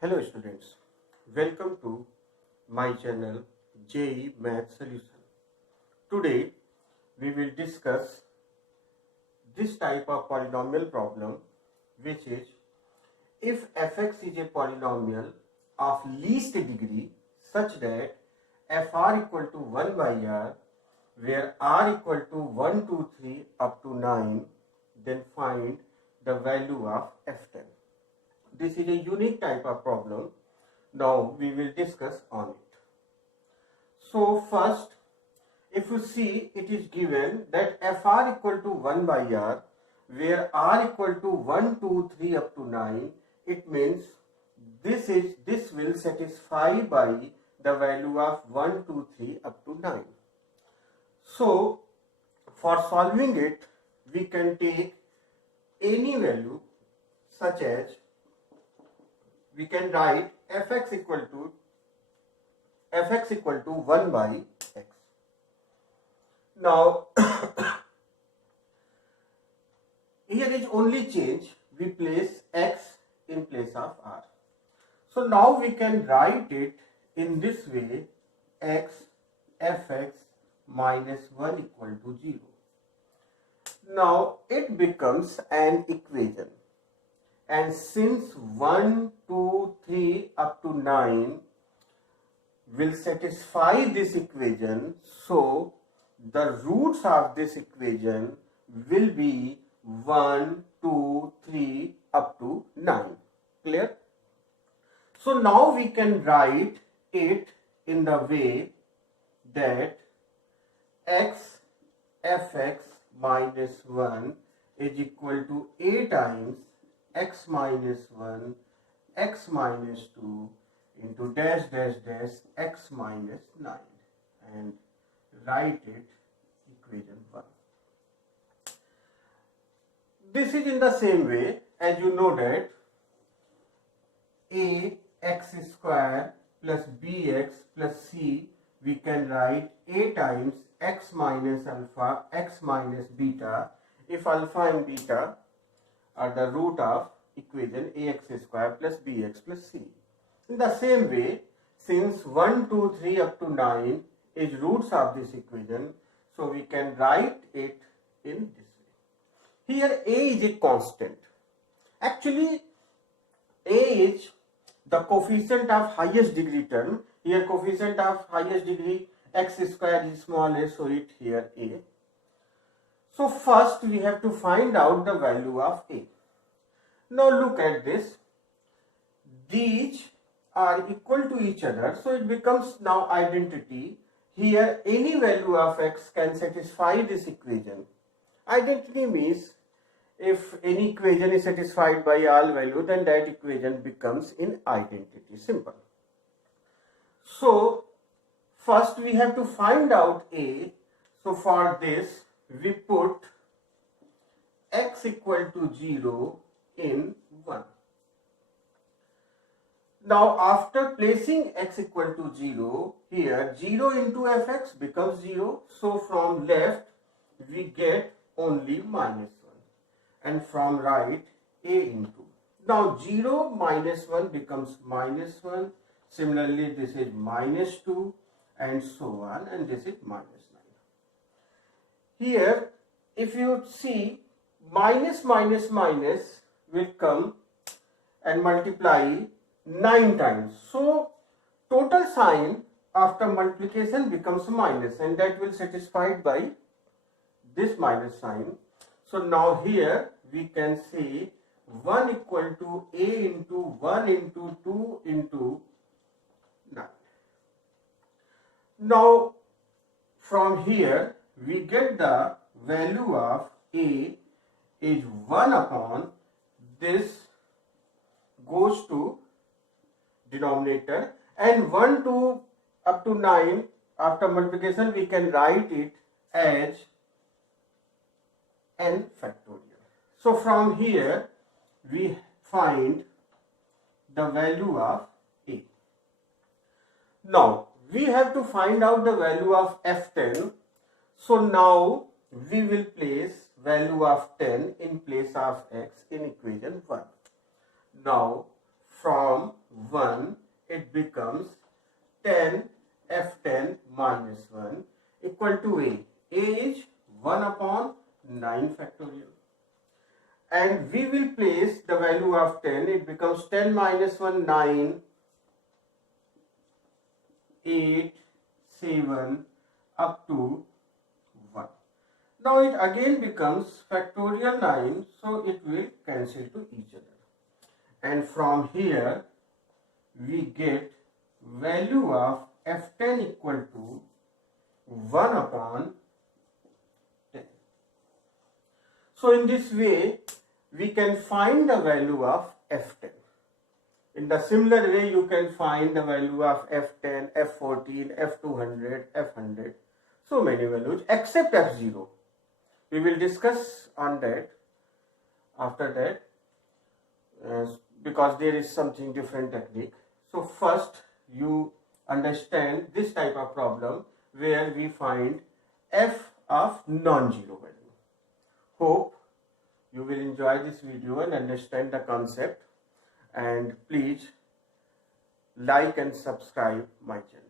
Hello students, welcome to my channel JE Math Solution. Today we will discuss this type of polynomial problem, which is if fx is a polynomial of least degree such that fr equal to 1 by r, where r equal to 1, 2, 3 up to 9, then find the value of f10. This is a unique type of problem. Now we will discuss on it. So first, if you see, it is given that fr equal to 1 by r, where r equal to 1, 2, 3 up to 9, it means this will satisfy by the value of 1, 2, 3 up to 9. So for solving it, we can take any value, such as we can write fx equal to 1 by x. Now here is only change, we place x in place of r. So now we can write it in this way: x fx minus 1 equal to 0. Now it becomes an equation, and since 1, 2, 3 up to 9 will satisfy this equation, so the roots of this equation will be 1, 2, 3 up to 9. Clear? So now we can write it in the way that x fx minus 1 is equal to a times x minus 1 x minus 2 into dash dash dash x minus 9, and write it equation 1. This is in the same way as you know that a x square plus bx plus c, we can write a times x minus alpha x minus beta, if alpha and beta are the root of equation ax square plus bx plus c. In the same way, since 1, 2, 3 up to 9 is roots of this equation, so we can write it in this way. Here a is a constant. Actually, a is the coefficient of highest degree term. Here coefficient of highest degree x square is small a, so it here a. So first we have to find out the value of a. Now look at this. These are equal to each other, so it becomes now identity. Here any value of x can satisfy this equation. Identity means if any equation is satisfied by all value, then that equation becomes in identity. Simple. So first we have to find out a. So for this we put x equal to 0 in 1. Now after placing x equal to 0, here 0 into fx becomes 0. So from left we get only minus 1, and from right a into. Now 0 minus 1 becomes minus 1. Similarly this is minus 2 and so on, and this is minus 9. Here if you see, minus minus minus will come and multiply 9 times. So total sign after multiplication becomes minus, and that will satisfied by this minus sign. So now here we can say 1 equal to a into 1 into 2 into 9. Now from here we get the value of a is 1 upon this goes to denominator, and 1 to up to 9 after multiplication we can write it as n factorial. So from here we find the value of a. Now we have to find out the value of f10. So now we will place value of 10 in place of x in equation 1. Now from 1, it becomes 10 f10 minus 1 equal to a. A is 1 upon 9 factorial. And we will place the value of 10, it becomes 10 minus 1, 9, 8, 7 up to 1. Now it again becomes factorial 9, so it will cancel to each other. And from here we get value of f10 equal to 1 upon 10. So in this way we can find the value of f10. In the similar way you can find the value of f10, f14, f200, f100, so many values except f0. We will discuss on that after that because there is something different technique. So first you understand this type of problem where we find f of non-zero value. Hope you will enjoy this video and understand the concept, and please like and subscribe my channel.